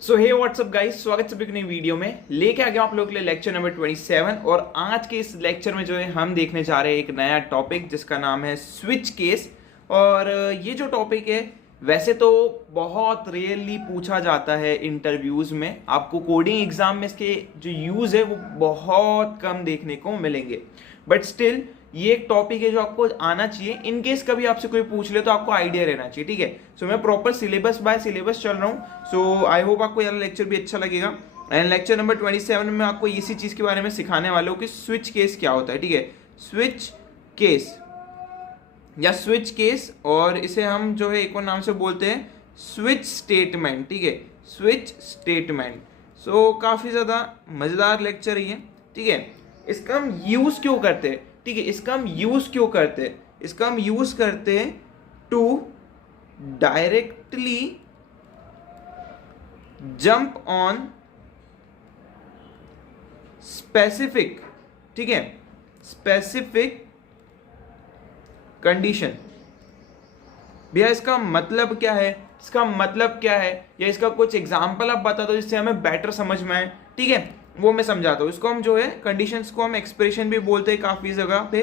सो हे WhatsApp guys, स्वागत सभी को नई वीडियो में। लेके आ गया आप लोगों के लिए लेक्चर नंबर 27। और आज के इस लेक्चर में जो है हम देखने जा रहे हैं एक नया टॉपिक जिसका नाम है स्विच केस। और ये जो टॉपिक है वैसे तो बहुत रेयरली पूछा जाता है इंटरव्यूज में। आपको कोडिंग एग्जाम में इसके जो यूज है वो बहुत कम देखने को मिलेंगे, बट स्टिल ये एक टॉपिक है जो आपको आना चाहिए। इन केस कभी आपसे कोई पूछ ले तो आपको आइडिया रहना चाहिए, ठीक है। सो मैं प्रॉपर सिलेबस बाय सिलेबस चल रहा हूँ। सो आई होप आपको यार लेक्चर भी अच्छा लगेगा। एंड लेक्चर नंबर 27 में आपको इसी चीज के बारे में सिखाने वाला हूँ कि स्विच केस क्या होता है, ठीक है। स्विच केस या स्विच केस, और इसे हम जो है एक और नाम से बोलते हैं स्विच स्टेटमेंट, ठीक है। Switch statement. सो काफी ज्यादा मजेदार लेक्चर है ये, ठीक है। इसका हम यूज क्यों करते हैं, ठीक है। इसका हम यूज क्यों करते हैं, इसका हम यूज करते हैं to directly jump on specific, ठीक है, स्पेसिफिक कंडीशन। भैया इसका मतलब क्या है, इसका मतलब क्या है, या इसका कुछ एग्जांपल आप बता दो जिससे हमें बेटर समझ में आए, ठीक है। वो मैं समझाता हूँ। इसको हम जो है कंडीशंस को हम एक्सप्रेशन भी बोलते हैं काफी जगह पे।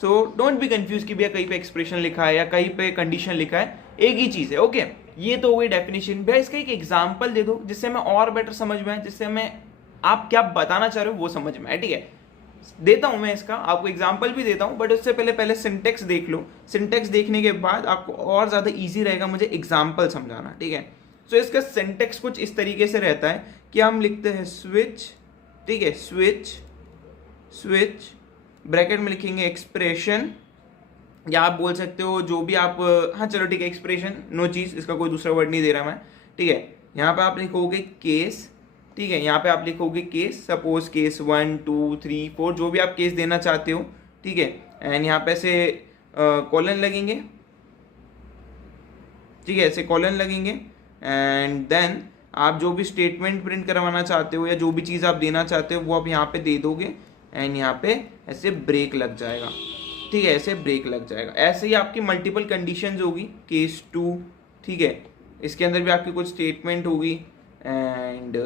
सो डोंट बी कंफ्यूज कि भैया कहीं पे एक्सप्रेशन लिखा है या कहीं पे कंडीशन लिखा है, एक ही चीज है, ओके। ये तो हुई डेफिनेशन। भैया इसका एक एग्जाम्पल दे दो जिससे हमें और बेटर समझ में आए, जिससे हमें आप क्या बताना चाह रहे हो वो समझ में आए, ठीक है। देता हूं मैं इसका, आपको एग्जांपल भी देता हूं, बट उससे पहले सिंटेक्स देख लो। सिंटेक्स देखने के बाद आपको और ज्यादा इजी रहेगा मुझे एग्जांपल समझाना, ठीक है। सो इसका सिंटेक्स कुछ इस तरीके से रहता है कि हम लिखते हैं स्विच, ठीक है, स्विच, स्विच ब्रैकेट में लिखेंगे एक्सप्रेशन, या आप बोल सकते हो जो भी आप, हाँ चलो ठीक है, एक्सप्रेशन, नो चीज, इसका कोई दूसरा वर्ड नहीं दे रहा मैं, ठीक है। यहाँ पे आप लिखोगे केस, ठीक है। यहाँ पे आप लिखोगे केस, सपोज केस 1 2 3 4, जो भी आप केस देना चाहते हो, ठीक है। एंड यहाँ पे ऐसे कॉलन लगेंगे, ठीक है, ऐसे कॉलन लगेंगे। एंड देन आप जो भी स्टेटमेंट प्रिंट करवाना चाहते हो या जो भी चीज़ आप देना चाहते हो वो आप यहाँ पे दे दोगे। एंड यहाँ पे ऐसे ब्रेक लग जाएगा, ठीक है, ऐसे ब्रेक लग जाएगा। ऐसे ही आपकी मल्टीपल कंडीशंस होगी, केस 2, ठीक है। इसके अंदर भी आपकी कुछ स्टेटमेंट होगी एंड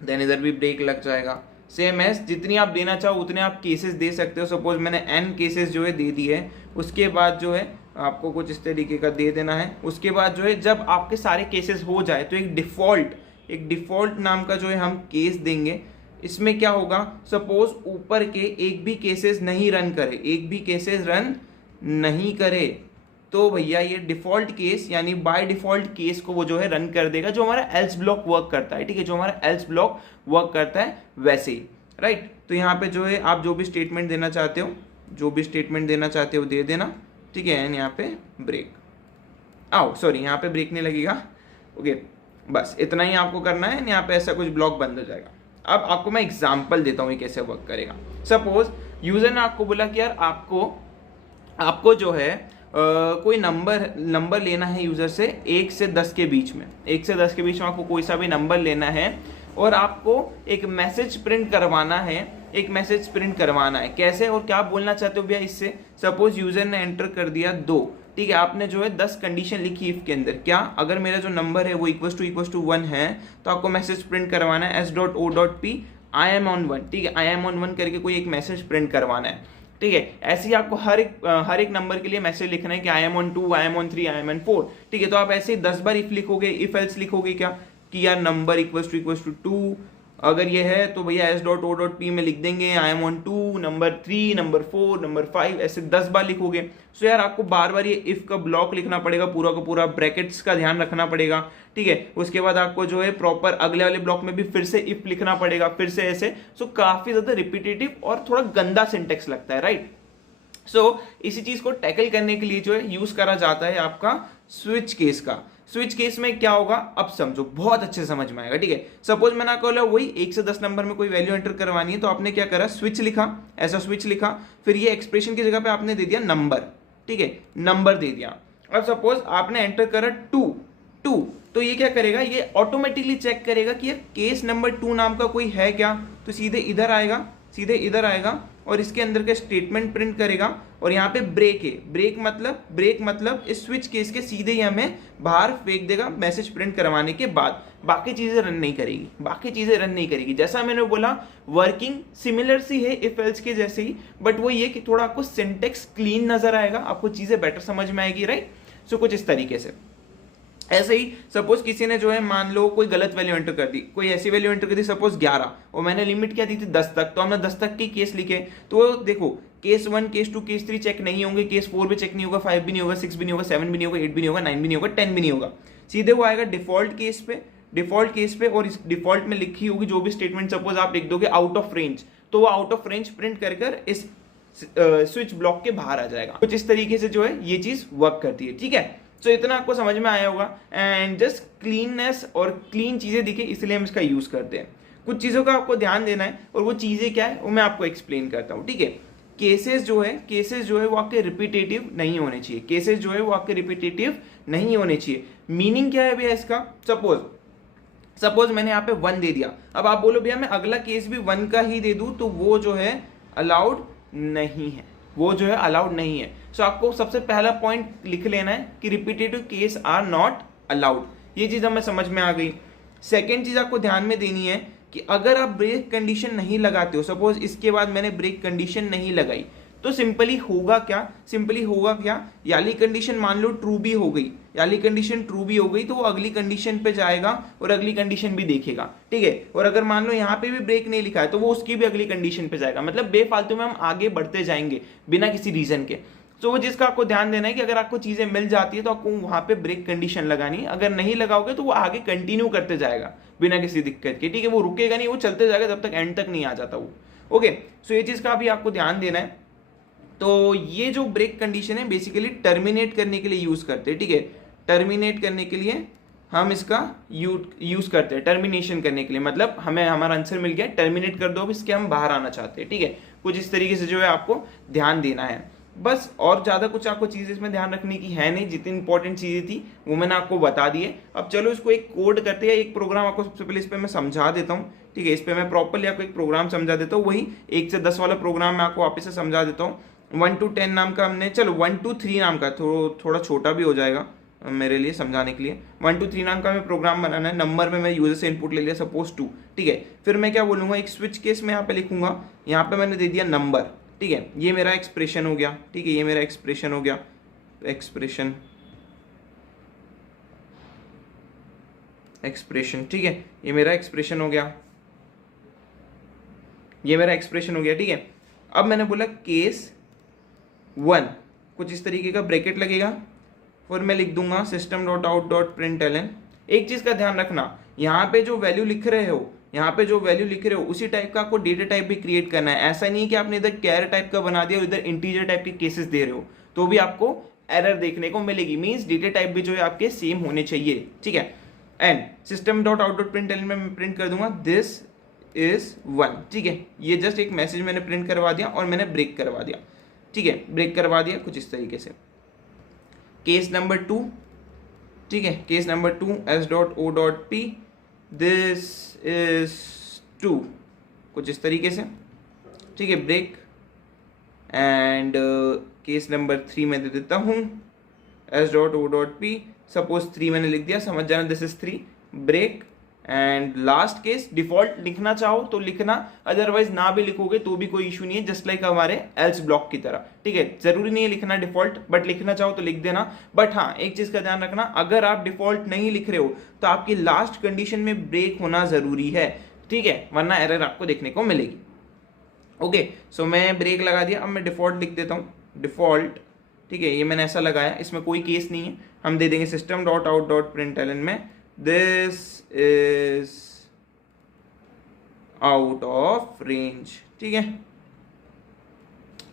देन इधर भी ब्रेक लग जाएगा। सेम एज जितनी आप देना चाहो उतने आप केसेस दे सकते हो। सपोज मैंने n केसेस जो है दे दिए है, उसके बाद जो है आपको कुछ इस तरीके का दे देना है। उसके बाद जो है जब आपके सारे केसेस हो जाए तो एक डिफॉल्ट नाम का जो है हम केस देंगे। इसमें क्या होगा, सपोज ऊपर के एक भी केसेस नहीं रन करे, एक भी केसेस रन नहीं करे, तो भैया ये डिफॉल्ट केस यानी बाय डिफॉल्ट केस को वो जो है रन कर देगा, जो हमारा एल्स ब्लॉक वर्क करता है, ठीक है, जो हमारा एल्स ब्लॉक वर्क करता है वैसे ही, राइट। तो यहाँ पे जो है आप जो भी स्टेटमेंट देना चाहते हो, जो भी स्टेटमेंट देना चाहते हो दे देना, ठीक है। एंड यहाँ पे ब्रेक, आओ सॉरी यहाँ पे ब्रेक नहीं लगेगा, ओके। बस इतना ही आपको करना है। यहाँ पे ऐसा कुछ ब्लॉक बंद हो जाएगा। अब आपको मैं एग्जाम्पल देता हूँ ये कैसे वर्क करेगा। सपोज यूजर ने आपको बोला कि यार आपको जो है कोई नंबर लेना है यूजर से 1 से 10 के बीच में, 1 से 10 के बीच में आपको कोई सा भी नंबर लेना है और आपको एक मैसेज प्रिंट करवाना है, एक मैसेज प्रिंट करवाना है। कैसे और क्या बोलना चाहते हो भैया इससे। सपोज यूजर ने एंटर कर दिया 2, ठीक है। आपने जो है 10 कंडीशन लिखी इफ के अंदर, क्या अगर मेरा जो नंबर है वो इक्वल टू 1 है तो आपको मैसेज प्रिंट करवाना है s.o.p आई एम ऑन 1, ठीक है, आई एम ऑन 1 करके कोई एक मैसेज प्रिंट करवाना है, ठीक है। ऐसे ही आपको हर एक नंबर के लिए मैसेज लिखना है कि I am on 2, I am on 3, I am on 4, ठीक है। तो आप ऐसे ही 10 बार इफ लिखोगे, इफ एल्स लिखोगे क्या कि यार नंबर इक्वल टू 2, अगर ये है तो भैया s.o.p में लिख देंगे I am on 2, number 3, number 4, number 5, ऐसे 10 बार लिखोगे। सो यार आपको बार बार ये इफ का ब्लॉक लिखना पड़ेगा, पूरा का पूरा, ब्रैकेट्स का ध्यान रखना पड़ेगा, ठीक है। उसके बाद आपको जो है प्रॉपर अगले वाले ब्लॉक में भी फिर से इफ लिखना पड़ेगा, फिर से ऐसे। सो काफी ज्यादा रिपीटेटिव और थोड़ा गंदा सिंटेक्स लगता है, राइट। सो इसी चीज को टैकल करने के लिए जो है यूज करा जाता है आपका स्विच केस का। स्विच केस में क्या होगा अब समझो, बहुत अच्छे समझ में आएगा, ठीक है। सपोज मैंने कहा वही 1 से 10 नंबर में कोई वैल्यू एंटर करवानी है, तो आपने क्या करा, स्विच लिखा, ऐसा स्विच लिखा, फिर ये एक्सप्रेशन की जगह पे आपने दे दिया नंबर, ठीक है, नंबर दे दिया। अब सपोज आपने एंटर करा 2, तो ये क्या करेगा, ये ऑटोमेटिकली चेक करेगा कि ये केस नंबर 2 नाम का कोई है क्या, तो सीधे इधर आएगा और इसके अंदर का स्टेटमेंट प्रिंट करेगा और यहाँ पे ब्रेक है, ब्रेक मतलब इस स्विच केस के सीधे ही हमें बाहर फेंक देगा मैसेज प्रिंट करवाने के बाद। बाकी चीजें रन नहीं करेगी, जैसा मैंने बोला वर्किंग सिमिलर सी है इफ एल्स के जैसे ही, बट वो ये कि थोड़ा आपको सिंटेक्स क्लीन नजर आएगा, आपको चीजें बेटर समझ में आएगी, राइट। सो कुछ इस तरीके से। ऐसे ही सपोज किसी ने जो है मान लो कोई गलत वैल्यू एंटर कर दी, कोई ऐसी वैल्यू एंटर कर दी सपोज 11 और मैंने लिमिट क्या दी थी 10 तक, तो हमने 10 तक की केस लिखे। तो देखो केस 1 केस 2 केस 3 चेक नहीं होंगे, केस 4 भी चेक नहीं होगा, 5 भी नहीं होगा, 6 भी नहीं होगा, 7 भी नहीं होगा, 8 भी नहीं होगा, 9 भी नहीं होगा, 10 भी नहीं होगा। सीधे वो आएगा डिफॉल्ट केस पे और इस डिफॉल्ट में लिखी होगी जो भी स्टेटमेंट सपोज आप लिख दोगे आउट ऑफ रेंज, तो वो आउट ऑफ रेंज प्रिंट कर इस स्विच ब्लॉक के बाहर आ जाएगा। कुछ इस तरीके से जो है ये चीज वर्क करती है, ठीक है। सो इतना आपको समझ में आया होगा एंड जस्ट क्लीननेस और क्लीन चीजें दिखे इसलिए हम इसका यूज करते हैं। कुछ चीजों का आपको ध्यान देना है और वो चीजें क्या है वो मैं आपको एक्सप्लेन करता हूँ, ठीक है। केसेस जो है वो आपके रिपीटेटिव नहीं होने चाहिए, मीनिंग क्या है भैया इसका, सपोज मैंने यहाँ पे 1 दे दिया, अब आप बोलो भैया मैं अगला केस भी 1 का ही दे दूं तो वो जो है अलाउड नहीं है, सो आपको सबसे पहला पॉइंट लिख लेना है कि repetitive case are not allowed, ये चीज हमें समझ में आ गई। सेकेंड चीज आपको ध्यान में देनी है कि अगर आप ब्रेक कंडीशन नहीं लगाते हो, सपोज इसके बाद मैंने ब्रेक कंडीशन नहीं लगाई, तो सिंपली होगा क्या, याली कंडीशन मान लो ट्रू भी हो गई, तो वो अगली कंडीशन पे जाएगा और अगली कंडीशन भी देखेगा, ठीक है। और अगर मान लो यहाँ पे भी ब्रेक नहीं लिखा है तो वो उसकी भी अगली कंडीशन पे जाएगा, मतलब बेफालतू में हम आगे बढ़ते जाएंगे बिना किसी रीजन के। तो वो जिसका आपको ध्यान देना है कि अगर आपको चीजें मिल जाती है तो आपको वहां पे ब्रेक कंडीशन लगानी है, अगर नहीं लगाओगे तो वो आगे कंटिन्यू करते जाएगा बिना किसी दिक्कत के, ठीक है। वो रुकेगा नहीं, वो चलते जाएगा जब तक एंड तक नहीं आ जाता वो, ओके। सो ये चीज का भी आपको ध्यान देना है। तो ये जो ब्रेक कंडीशन है बेसिकली टर्मिनेट करने के लिए यूज करते हैं, ठीक है। टर्मिनेट करने के लिए हम इसका यूज करते हैं, टर्मिनेशन करने के लिए, मतलब हमें हमारा आंसर मिल गया, टर्मिनेट कर दो, अब इसके हम बाहर आना चाहते हैं, ठीक है। कुछ इस तरीके से जो है आपको ध्यान देना है बस, और ज्यादा कुछ आपको चीज इसमें ध्यान रखने की है नहीं, जितनी इंपॉर्टेंट चीजें थी वो मैंने आपको बता दी है। अब चलो इसको एक कोड करते हैं, एक प्रोग्राम आपको सबसे पहले इस पे मैं समझा देता हूँ, ठीक है। इस पे मैं प्रॉपरली आपको एक प्रोग्राम समझा देता हूँ, वही 1 से 10 वाला प्रोग्राम मैं आपको वापस से समझा देता हूँ। 1 to 10 नाम का हमने, चलो 1 to 3 नाम का, थोड़ा छोटा भी हो जाएगा मेरे लिए समझाने के लिए। 1 to 3 नाम का हमें प्रोग्राम बनाना है, नंबर में मैं यूजर से इनपुट ले लिया सपोज 2, ठीक है। फिर मैं क्या बोलूंगा, एक स्विच केस में यहाँ पे लिखूंगा, यहाँ पे मैंने दे दिया नंबर, ठीक है। ये मेरा एक्सप्रेशन हो गया, ठीक है, ये मेरा एक्सप्रेशन हो गया, एक्सप्रेशन, ठीक है, ये मेरा एक्सप्रेशन हो गया, ठीक है। अब मैंने बोला केस 1, कुछ इस तरीके का ब्रैकेट लगेगा, फिर मैं लिख दूंगा system.out.println। एक चीज का ध्यान रखना, यहाँ पे जो वैल्यू लिख रहे हो उसी टाइप का आपको डेटा टाइप भी क्रिएट करना है। ऐसा नहीं है कि आपने इधर कैर टाइप का बना दिया और इधर इंटीजर टाइप के केसेस दे रहे हो तो भी आपको एरर देखने को मिलेगी, मींस डेटा टाइप भी जो है आपके सेम होने चाहिए, ठीक है। एंड system.out.println में मैं प्रिंट कर दूंगा दिस इज 1, ठीक है। ये जस्ट एक मैसेज मैंने प्रिंट करवा दिया और मैंने ब्रेक करवा दिया, ठीक है, ब्रेक करवा दिया कुछ इस तरीके से। केस नंबर 2, ठीक है, case number 2 s.o.p this is 2, कुछ इस तरीके से, ठीक है, ब्रेक। एंड केस नंबर 3 मैं दे देता हूँ s.o.p, सपोज 3 मैंने लिख दिया, समझ जाना this is 3, break. And last case default लिखना चाहो तो लिखना, अदरवाइज ना भी लिखोगे तो भी कोई इशू नहीं है, जस्ट लाइक हमारे एल्स ब्लॉक की तरह, ठीक है। जरूरी नहीं है लिखना डिफॉल्ट, बट लिखना चाहो तो लिख देना। बट हाँ, एक चीज का ध्यान रखना, अगर आप डिफॉल्ट नहीं लिख रहे हो तो आपकी लास्ट कंडीशन में ब्रेक होना जरूरी है, ठीक है, वरना एरर आपको देखने को मिलेगी। ओके, सो मैं ब्रेक लगा दिया, अब मैं डिफॉल्ट लिख देता हूँ, डिफॉल्ट, ठीक है, ये मैंने ऐसा लगाया, इसमें कोई केस नहीं है, हम दे देंगे system.out.println में this is out of range, ठीक है,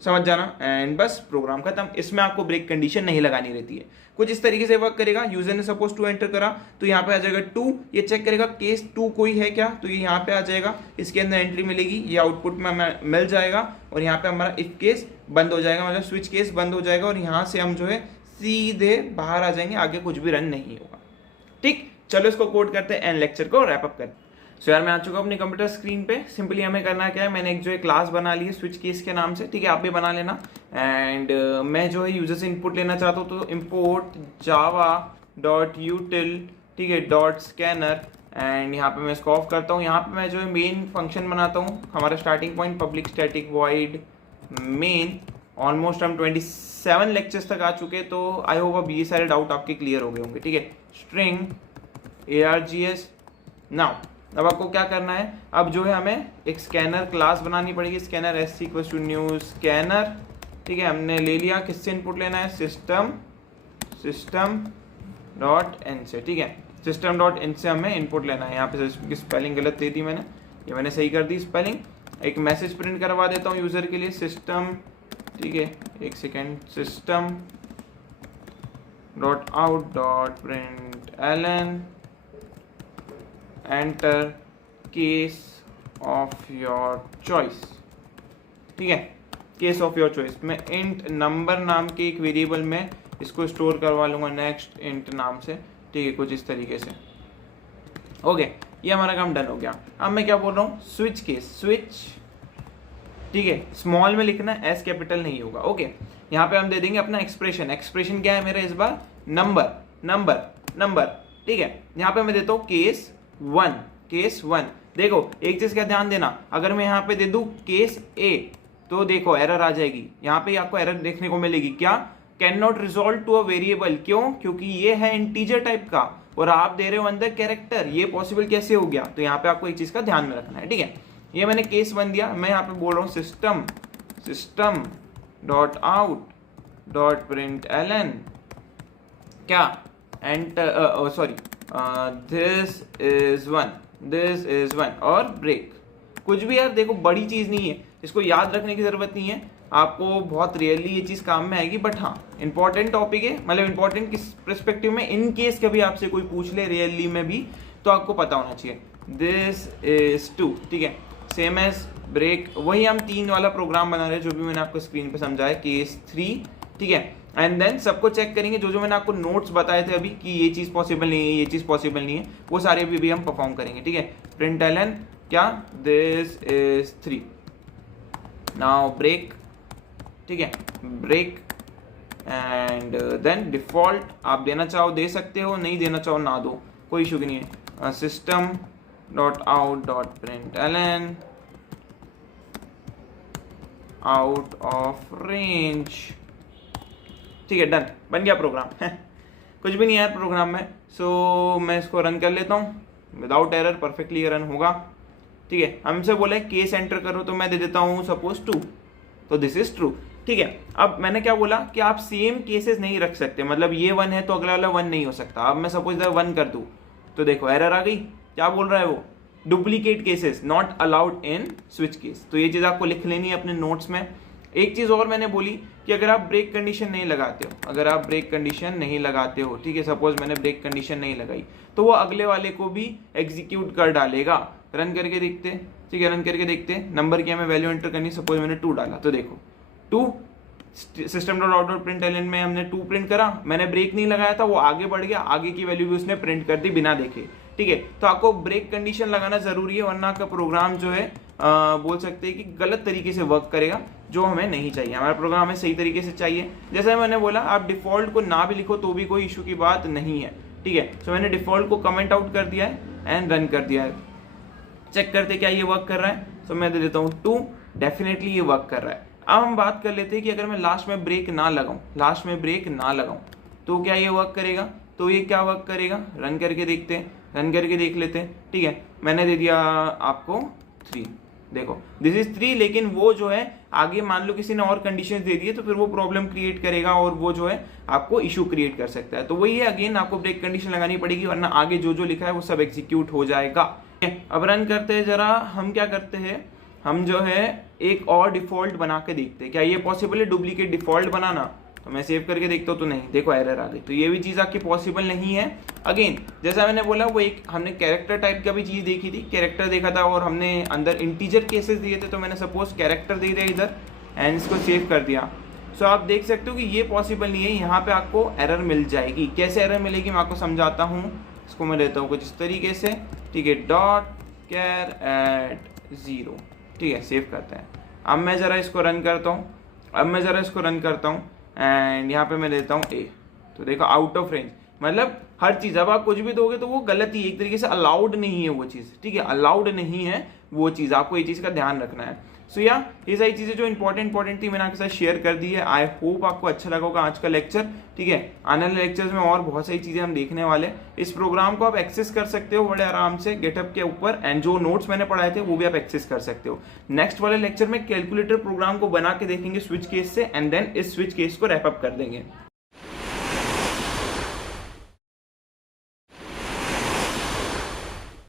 समझ जाना। एंड बस प्रोग्राम खत्म, इसमें आपको ब्रेक कंडीशन नहीं लगानी रहती है। कुछ इस तरीके से वर्क करेगा। यूजर ने सपोज 2 एंटर करा तो यहाँ पे आ जाएगा 2, ये चेक करेगा केस 2 कोई है क्या, तो ये यहाँ पे आ जाएगा, इसके अंदर एंट्री मिलेगी, ये आउटपुट में मिल जाएगा और यहाँ पे हमारा इफ केस बंद हो जाएगा, मतलब स्विच केस बंद हो जाएगा और यहाँ से हम जो है सीधे बाहर आ जाएंगे, आगे कुछ भी रन नहीं होगा, ठीक। चलो इसको कोड करते हैं एंड लेक्चर को रैप अप करते हैं। सो यार मैं आ चुका हूँ अपनी कंप्यूटर स्क्रीन पे। सिंपली हमें करना क्या है, मैंने एक जो है क्लास बना ली है स्विच केस के नाम से, ठीक है, आप भी बना लेना। एंड मैं जो है यूजर से इनपुट लेना चाहता हूँ, तो इम्पोर्ट जावा डॉट यूटिल, ठीक है, डॉट स्कैनर, एंड यहाँ पे मैं इसको ऑफ करता हूँ। यहाँ पे मैं जो है मेन फंक्शन बनाता हूँ, हमारा starting point public static void main. Almost हम 27 लेक्चर्स तक आ चुके, तो आई होप अब ये सारे डाउट आपके क्लियर हो गए होंगे, ठीक है। स्ट्रिंग args नाउ अब आपको क्या करना है, अब जो है हमें एक स्कैनर क्लास बनानी पड़ेगी, scanner s equals to new scanner, ठीक है, हमने ले लिया। किससे इनपुट लेना है, सिस्टम डॉट एन से, ठीक है, सिस्टम डॉट इन से हमें इनपुट लेना है। यहाँ पे स्पेलिंग गलत दे दी मैंने, ये मैंने सही कर दी स्पेलिंग। एक मैसेज प्रिंट करवा देता हूँ यूजर के लिए, सिस्टम, ठीक है, एक second, system dot out dot print L N enter case of your choice, ठीक है, केस ऑफ योर चॉइस। मैं इंट नंबर नाम के एक वेरिएबल में इसको स्टोर करवा लूंगा नेक्स्ट इंट नाम से, ठीक है, कुछ इस तरीके से। ओके, ये हमारा काम डन हो गया। अब मैं क्या बोल रहा हूँ, स्विच केस, स्विच, ठीक है, स्मॉल में लिखना है, एस कैपिटल नहीं होगा। ओके, यहाँ पे हम दे देंगे अपना एक्सप्रेशन। एक्सप्रेशन क्या है मेरा इस बार, नंबर नंबर नंबर, ठीक है। यहाँ पे मैं देता हूँ केस 1, केस 1। देखो एक चीज का ध्यान देना, अगर मैं यहाँ पे दे दूं केस ए तो देखो एरर आ जाएगी, यहाँ पे आपको एरर देखने को मिलेगी, क्या, can not resolve to a variable. क्यों, क्योंकि ये है इंटीजर टाइप का और आप दे रहे हो अंदर कैरेक्टर, ये पॉसिबल कैसे हो गया। तो यहाँ पे आपको एक चीज का ध्यान में रखना है, ठीक है। ये मैंने केस 1 दिया, मैं यहाँ पे बोल रहा हूँ system dot out dot print ln, क्या, enter, sorry, this is one और ब्रेक, कुछ भी यार, देखो बड़ी चीज नहीं है, इसको याद रखने की जरूरत नहीं है, आपको बहुत रेयरली ये चीज काम में आएगी, बट हाँ इंपॉर्टेंट टॉपिक है। मतलब इंपॉर्टेंट किस पर्सपेक्टिव में, इन केस कभी आपसे कोई पूछ ले रियली में भी, तो आपको पता होना चाहिए। दिस इज 2, ठीक है, सेम एज ब्रेक, वही हम 3 वाला प्रोग्राम बना रहे हैं जो भी मैंने आपको स्क्रीन पे समझाया, केस 3, ठीक है। एंड देन सबको चेक करेंगे, जो मैंने आपको नोट्स बताए थे अभी कि ये चीज़ पॉसिबल नहीं है, ये चीज़ पॉसिबल नहीं है, वो सारे भी हम परफॉर्म करेंगे, ठीक है। प्रिंट एलन क्या, दिस इज 3, नाउ ब्रेक, ठीक है, ब्रेक, एंड देन डिफॉल्ट आप देना चाहो दे सकते हो, नहीं देना चाहो ना दो, कोई इशू नहीं है। System dot out dot print Elon out of range, ठीक है, डन, बन गया प्रोग्राम। कुछ भी नहीं है यार प्रोग्राम में। सो मैं इसको रन कर लेता हूँ, विदाउट एरर परफेक्टली रन होगा, ठीक है। हमसे बोला है केस एंटर करो, तो मैं दे देता हूँ सपोज 2, तो दिस इज ट्रू, ठीक है। अब मैंने क्या बोला कि आप सेम केसेस नहीं रख सकते, मतलब ये 1 है तो अगला वाला 1 नहीं हो सकता। अब मैं सपोज 1 कर दूँ तो देखो एरर आ गई, क्या बोल रहा है वो, duplicate cases not allowed in switch case. तो ये चीज़ आपको लिख लेनी है अपने नोट्स में। एक चीज़ और मैंने बोली कि अगर आप ब्रेक कंडीशन नहीं लगाते हो, अगर आप ब्रेक कंडीशन नहीं लगाते हो, ठीक है, सपोज मैंने ब्रेक कंडीशन नहीं लगाई, तो वो अगले वाले को भी एग्जीक्यूट कर डालेगा। रन करके देखते, ठीक है, रन करके देखते, नंबर की हमें वैल्यू एंटर करनी, सपोज मैंने 2 डाला, तो देखो 2, system dot out dot print Elon में हमने 2 प्रिंट करा, मैंने ब्रेक नहीं लगाया था, वो आगे बढ़ गया, आगे की वैल्यू भी उसने प्रिंट कर दी बिना देखे, ठीक है। तो आपको ब्रेक कंडीशन लगाना जरूरी है, वरना आपका प्रोग्राम जो है बोल सकते हैं कि गलत तरीके से वर्क करेगा, जो हमें नहीं चाहिए। हमारा प्रोग्राम हमें सही तरीके से चाहिए। जैसे मैंने बोला, आप डिफॉल्ट को ना भी लिखो तो भी कोई इशू की बात नहीं है, ठीक है। सो मैंने डिफॉल्ट को कमेंट आउट कर दिया है एंड रन कर दिया है। चेक करते क्या ये वर्क कर रहा है, तो मैं दे देता हूँ 2, डेफिनेटली ये वर्क कर रहा है। अब हम बात कर लेते हैं कि अगर मैं लास्ट में ब्रेक ना लगाऊं, तो क्या ये वर्क करेगा, तो ये क्या वर्क करेगा, रन करके देखते हैं, रन करके देख लेते हैं, ठीक है। मैंने दे दिया आपको 3, देखो दिस इज 3, लेकिन वो जो है आगे मान लो किसी ने और कंडीशंस दे दिए तो फिर वो प्रॉब्लम क्रिएट करेगा और वो जो है आपको इशू क्रिएट कर सकता है। तो वही है, अगेन आपको ब्रेक कंडीशन लगानी पड़ेगी, वरना आगे जो जो लिखा है वो सब एग्जीक्यूट हो जाएगा। अब रन करते हैं जरा, हम क्या करते हैं, हम जो है एक और डिफॉल्ट बना के देखते हैं, क्या ये पॉसिबल है डुप्लीकेट डिफॉल्ट बनाना। तो मैं सेव करके देखता हूँ, तो नहीं, देखो एरर आ गई। तो ये भी चीज़ आपकी पॉसिबल नहीं है। अगेन जैसा मैंने बोला, वो एक हमने कैरेक्टर टाइप का भी चीज़ देखी थी, कैरेक्टर देखा था और हमने अंदर इंटीजर केसेस दिए थे, तो मैंने सपोज कैरेक्टर दे दिया इधर एंड इसको सेव कर दिया। सो आप देख सकते हो कि ये पॉसिबल नहीं है, यहाँ पे आपको एरर मिल जाएगी। कैसे एरर मिलेगी मैं आपको समझाता हूँ। इसको मैं लेता हूँ कुछ इस तरीके से, ठीक है, डॉट कैर एट 0। ठीक है, सेव करते हैं। अब मैं ज़रा इसको रन करता हूँ, एंड यहाँ पे मैं देता हूँ ए। तो देखो आउट ऑफ रेंज, मतलब हर चीज़, अब आप कुछ भी दोगे तो वो गलत ही, एक तरीके से अलाउड नहीं है वो चीज़। ठीक है, अलाउड नहीं है वो चीज़, आपको ये चीज़ का ध्यान रखना है। सो या ये सारी चीज़ें जो इंपॉर्टेंट थी मैंने आपके साथ शेयर कर दी है। आई होप आपको अच्छा लगा होगा आज का लेक्चर। ठीक है, आने वाले लेक्चर्स में और बहुत सारी चीज़ें हम देखने वाले। इस प्रोग्राम को आप एक्सेस कर सकते हो बड़े आराम से गेटअप के ऊपर, एंड जो नोट्स मैंने पढ़ाए थे वो भी आप एक्सेस कर सकते हो। नेक्स्ट वाले लेक्चर में कैलकुलेटर प्रोग्राम को बना के देखेंगे स्विच केस से, एंड देन इस स्विच केस को रैप अप कर देंगे।